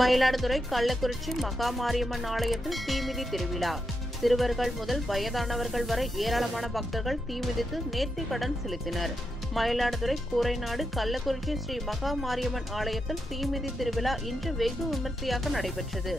மயிலாடுதுறை கள்ளக்குறிச்சி மகாமாரியம்மன் ஆலயத்தில் தீமிதி திருவிழா. சிறுவர்கள் முதல் வயதானவர்கள் வரை ஏராளமான பக்தர்கள் தீமிதித்து நேர்த்திக்கடன் செலுத்தினர். மயிலாடுதுறை கூரைநாடு கள்ளக்குறிச்சி ஸ்ரீ மகாமாரியம்மன் ஆலயத்தில் தீமிதி திருவிழா இன்று வெகு விமர்சையாக நடைபெற்றது.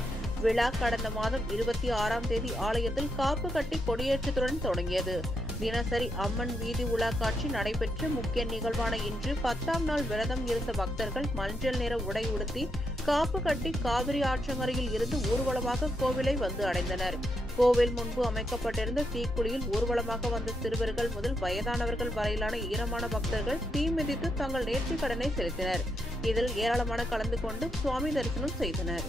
விழா கடந்த மாதம் 26ஆம் தேதி ஆலயத்தில் காப்பு கட்டி கொடியேற்றத்துடன் தொடங்கியது. தினசரி அம்மன் வீதி உலா காட்சி நடைபெற்ற முக்கிய நிகழ்வான இன்று 10ஆம் நாள் விரதம் இருந்த பக்தர்கள் மஞ்சள் நிற உடை உடுத்தி காப்பு கட்டி காவிரி ஆற்றங்கரையில் இருந்து ஊர்வலமாக கோவிலை வந்து அடைந்தனர். கோவில் முன்பு அமைக்கப்பட்டிருந்த தீக்குழியில் ஊர்வலமாக வந்த சிறுவர்கள் முதல் வயதானவர்கள் வரையிலான ஈரமான பக்தர்கள் தீ மிதித்து தங்கள் நேர்த்திக் கடனை செலுத்தினர். இதில் ஏராளமான கலந்து கொண்டு சுவாமி தரிசனம் செய்தனர்.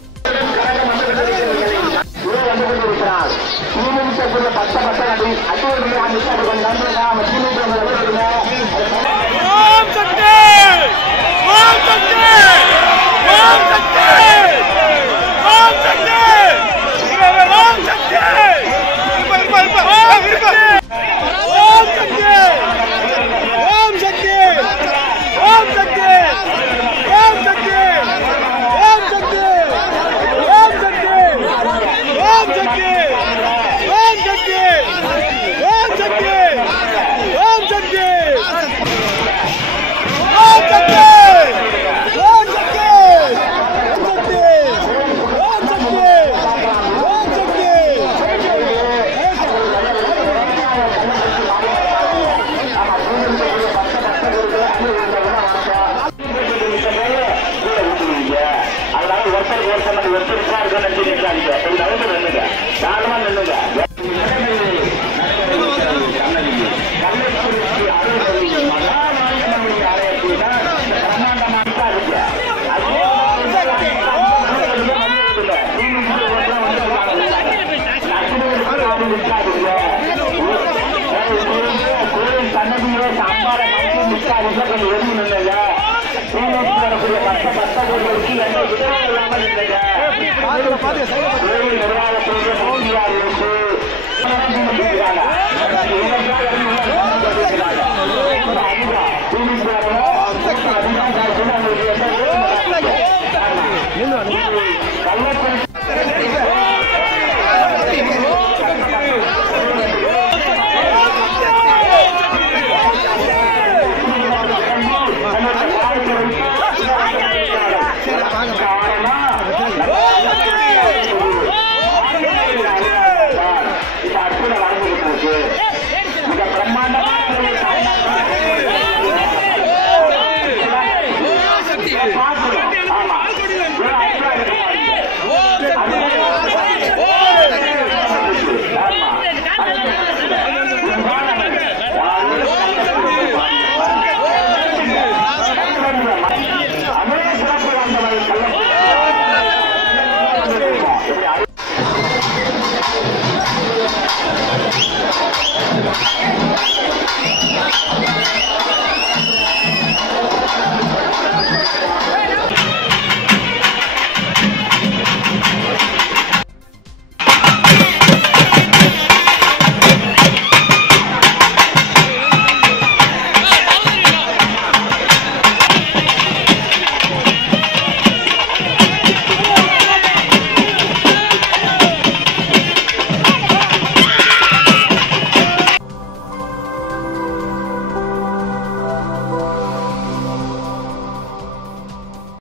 Hello.